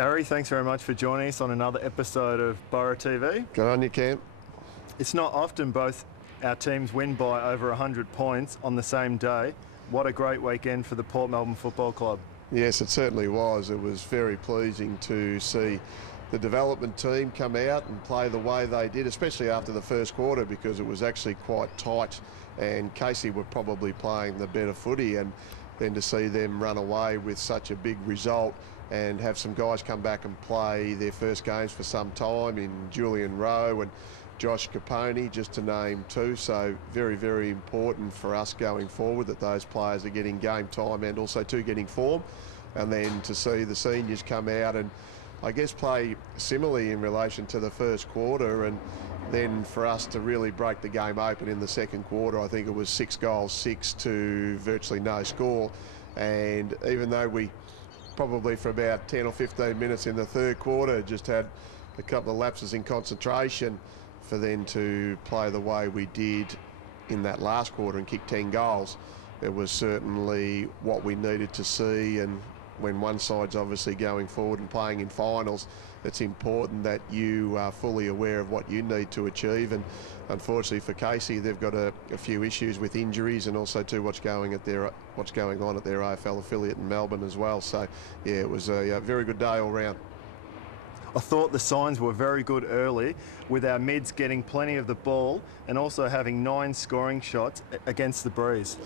Gary, thanks very much for joining us on another episode of Borough TV. Good on you, Cam. It's not often both our teams win by over 100 points on the same day. What a great weekend for the Port Melbourne Football Club. Yes, it certainly was. It was very pleasing to see the development team come out and play the way they did, especially after the first quarter, because it was actually quite tight and Casey were probably playing the better footy, and then to see them run away with such a big result and have some guys come back and play their first games for some time in Julian Rowe and Josh Capone, just to name two. So very, very important for us going forward that those players are getting game time and also too getting form. And then to see the seniors come out and I guess play similarly in relation to the first quarter, and then for us to really break the game open in the second quarter. I think it was 6 goals, 6 to virtually no score. And even though we probably for about 10 or 15 minutes in the third quarter just had a couple of lapses in concentration, for then to play the way we did in that last quarter and kick 10 goals, it was certainly what we needed to see. And when one side's obviously going forward and playing in finals, it's important that you are fully aware of what you need to achieve. And unfortunately for Casey, they've got a few issues with injuries, and also too what's going on at their AFL affiliate in Melbourne as well. So yeah, it was a very good day all round. I thought the signs were very good early, with our mids getting plenty of the ball and also having 9 scoring shots against the breeze.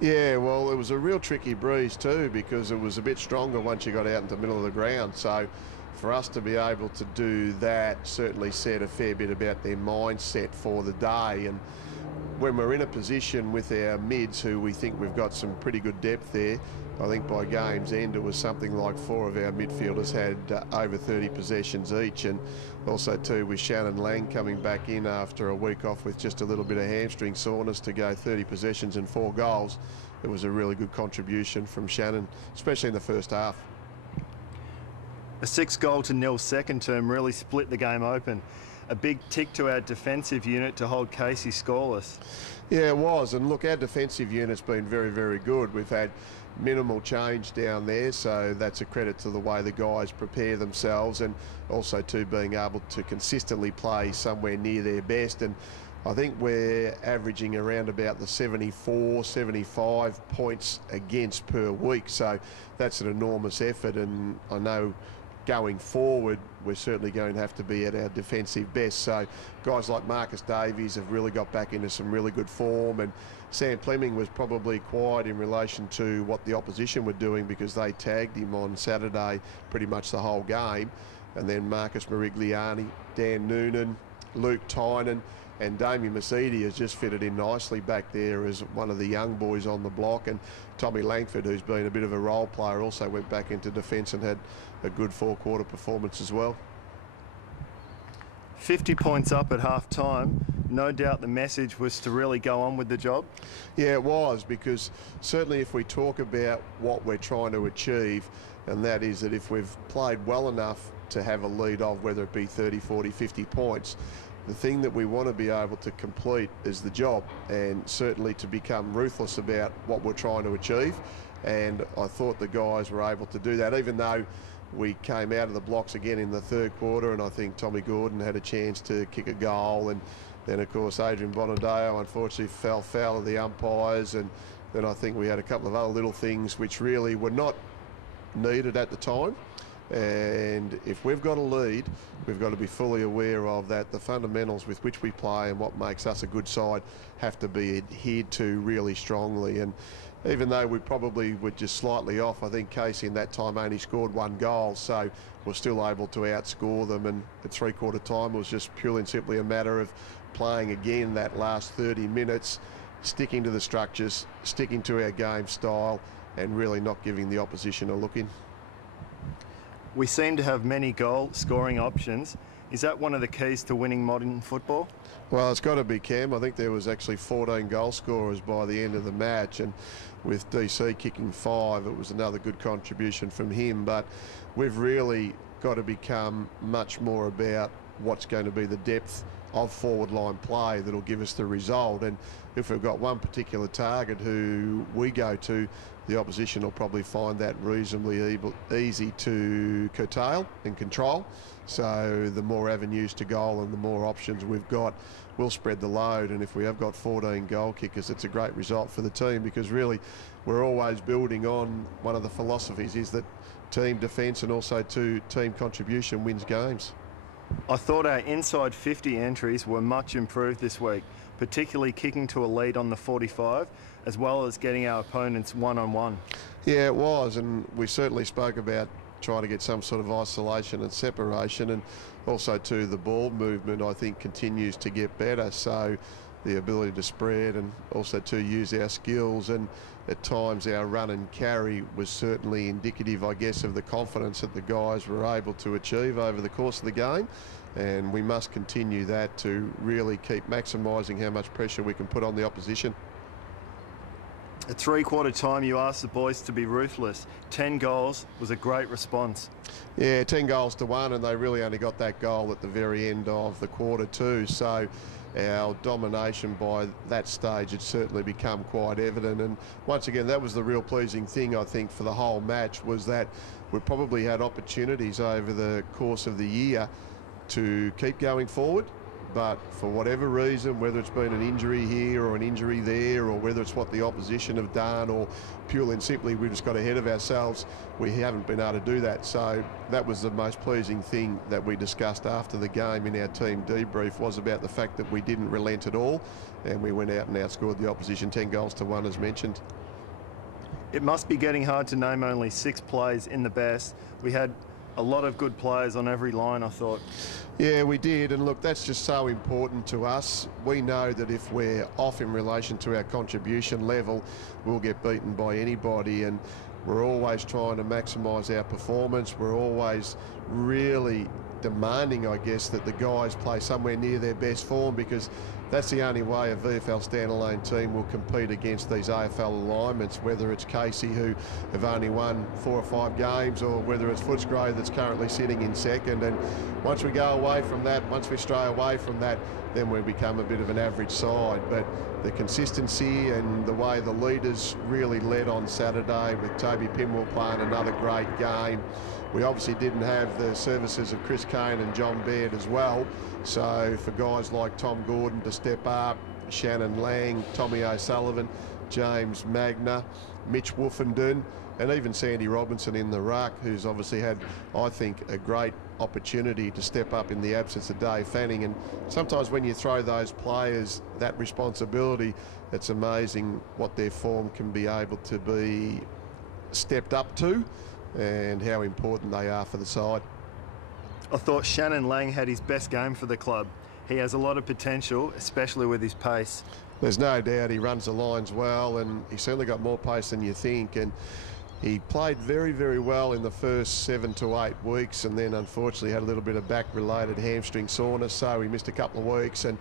Yeah, well, it was a real tricky breeze too, because it was a bit stronger once you got out into the middle of the ground. So for us to be able to do that certainly said a fair bit about their mindset for the day. And when we're in a position with our mids, who we think we've got some pretty good depth there, I think by game's end it was something like 4 of our midfielders had over 30 possessions each. And also too with Shannon Lang coming back in after a week off with just a little bit of hamstring soreness, to go 30 possessions and 4 goals. It was a really good contribution from Shannon, especially in the first half. A 6-0 second term really split the game open. A big tick to our defensive unit to hold Casey scoreless. Yeah, it was. And look, our defensive unit's been very, very good. We've had minimal change down there, so that's a credit to the way the guys prepare themselves, and also to being able to consistently play somewhere near their best. And I think we're averaging around about the 74, 75 points against per week, so that's an enormous effort. And I know going forward we're certainly going to have to be at our defensive best. So guys like Marcus Davies have really got back into some really good form, and Sam Fleming was probably quiet in relation to what the opposition were doing, because they tagged him on Saturday pretty much the whole game. And then Marcus Merigliani, Dan Noonan, Luke Tynan and Damien Masidi has just fitted in nicely back there as one of the young boys on the block. And Tommy Langford, who's been a bit of a role player, also went back into defence and had a good 4-quarter performance as well. 50 points up at half time. No doubt the message was to really go on with the job. Yeah, it was, because certainly if we talk about what we're trying to achieve, and that is that if we've played well enough to have a lead of whether it be 30, 40, 50 points, the thing that we want to be able to complete is the job, and certainly to become ruthless about what we're trying to achieve. And I thought the guys were able to do that, even though we came out of the blocks again in the third quarter, and I think Tommy Gordon had a chance to kick a goal, and then of course Adrian Bonadeo unfortunately fell foul of the umpires, and then I think we had a couple of other little things which really were not needed at the time. And if we've got a lead, we've got to be fully aware of that. The fundamentals with which we play and what makes us a good side have to be adhered to really strongly. And even though we probably were just slightly off, I think Casey in that time only scored 1 goal, so we're still able to outscore them. And at 3-quarter time, it was just purely and simply a matter of playing again that last 30 minutes, sticking to the structures, sticking to our game style, and really not giving the opposition a look in. We seem to have many goal scoring options. Is that one of the keys to winning modern football? Well, it's got to be, Cam. I think there was actually 14 goal scorers by the end of the match, and with DC kicking 5, it was another good contribution from him. But we've really got to become much more about what's going to be the depth of forward line play that'll give us the result. And if we've got one particular target who we go to, the opposition will probably find that reasonably easy to curtail and control. So the more avenues to goal and the more options we've got, we'll spread the load. And if we have got 14 goal kickers, it's a great result for the team, because really we're always building on one of the philosophies is that team defence and also team contribution wins games. I thought our inside 50 entries were much improved this week, particularly kicking to a lead on the 45, as well as getting our opponents one-on-one. Yeah, it was, and we certainly spoke about trying to get some sort of isolation and separation, and also too the ball movement I think continues to get better, so the ability to spread and also to use our skills, and at times our run and carry was certainly indicative, I guess, of the confidence that the guys were able to achieve over the course of the game. And we must continue that to really keep maximising how much pressure we can put on the opposition. At three-quarter time, you asked the boys to be ruthless. 10 goals was a great response. Yeah, 10 goals to 1, and they really only got that goal at the very end of the quarter too. So our domination by that stage had certainly become quite evident. And once again, that was the real pleasing thing, I think, for the whole match, was that we probably had opportunities over the course of the year to keep going forward, but for whatever reason, whether it's been an injury here or an injury there, or whether it's what the opposition have done, or purely and simply we just got ahead of ourselves, we haven't been able to do that. So that was the most pleasing thing that we discussed after the game in our team debrief, was about the fact that we didn't relent at all, and we went out and outscored the opposition 10 goals to 1, as mentioned. It must be getting hard to name only 6 plays in the best. We had a lot of good players on every line, I thought. Yeah, we did, and look, that's just so important to us. We know that if we're off in relation to our contribution level, we'll get beaten by anybody, and we're always trying to maximise our performance. We're always really demanding, I guess, that the guys play somewhere near their best form, because that's the only way a VFL standalone team will compete against these AFL alignments, whether it's Casey, who have only won 4 or 5 games, or whether it's Footscray that's currently sitting in second. And once we go away from that, once we stray away from that, then we become a bit of an average side. But the consistency and the way the leaders really led on Saturday, with Toby Pinwell playing another great game. We obviously didn't have the services of Chris Kane and John Baird as well. So for guys like Tom Gordon to step up, Shannon Lang, Tommy O'Sullivan, James Magna, Mitch Woofenden, and even Sandy Robinson in the ruck, who's obviously had, I think, a great opportunity to step up in the absence of Dave Fanning. And sometimes when you throw those players that responsibility, it's amazing what their form can be able to be stepped up to, and how important they are for the side. I thought Shannon Lang had his best game for the club. He has a lot of potential, especially with his pace. There's no doubt he runs the lines well, and he's certainly got more pace than you think. And he played very, very well in the first 7 to 8 weeks, and then unfortunately had a little bit of back-related hamstring soreness, so he missed a couple of weeks. And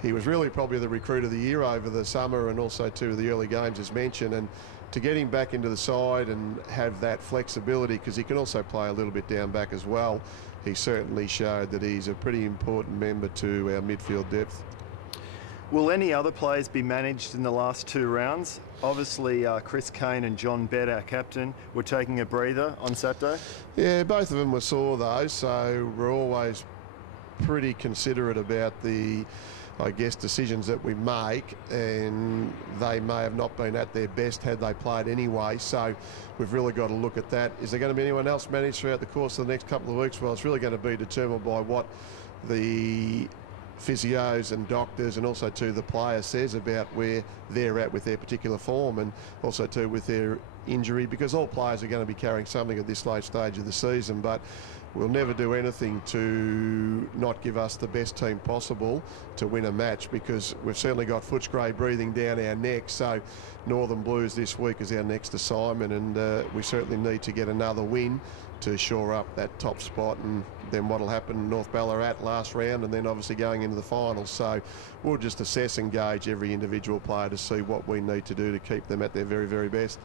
he was really probably the recruit of the year over the summer, and also to the early games, as mentioned. And to get him back into the side and have that flexibility, because he can also play a little bit down back as well, he certainly showed that he's a pretty important member to our midfield depth. Will any other players be managed in the last 2 rounds? Obviously, Chris Kane and John Baird, our captain, were taking a breather on Saturday. Yeah, both of them were sore though, so we're always pretty considerate about the, I guess, decisions that we make, and they may have not been at their best had they played anyway, so we've really got to look at that. Is there going to be anyone else managed throughout the course of the next couple of weeks? Well, it's really going to be determined by what the physios and doctors, and also to the player, says about where they're at with their particular form, and also too with their injury, because all players are going to be carrying something at this late stage of the season. But we'll never do anything to not give us the best team possible to win a match, because we've certainly got Footscray breathing down our neck. So Northern Blues this week is our next assignment, and we certainly need to get another win to shore up that top spot, and then what'll happen North Ballarat last round, and then obviously going into the finals. So we'll just assess and gauge every individual player to see what we need to do to keep them at their very, very best.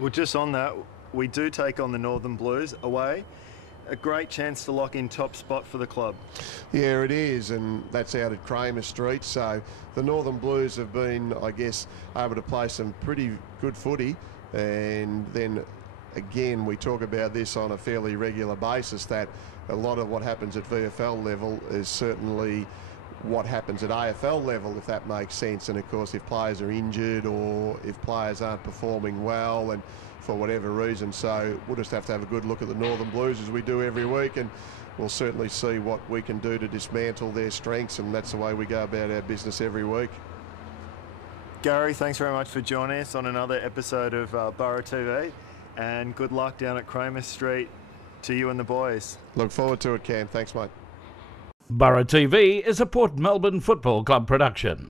Well, just on that, we do take on the Northern Blues away. a great chance to lock in top spot for the club. Yeah, it is, and that's out at Kramer Street. So the Northern Blues have been, I guess, able to play some pretty good footy. And then again, we talk about this on a fairly regular basis, that a lot of what happens at VFL level is certainly what happens at AFL level, if that makes sense. And of course, if players are injured or if players aren't performing well and for whatever reason, so we'll just have to have a good look at the Northern Blues as we do every week, and we'll certainly see what we can do to dismantle their strengths, and that's the way we go about our business every week. Gary, thanks very much for joining us on another episode of Borough TV, and good luck down at Kramer Street to you and the boys. Look forward to it, Cam. Thanks, mate. Borough TV is a Port Melbourne Football Club production.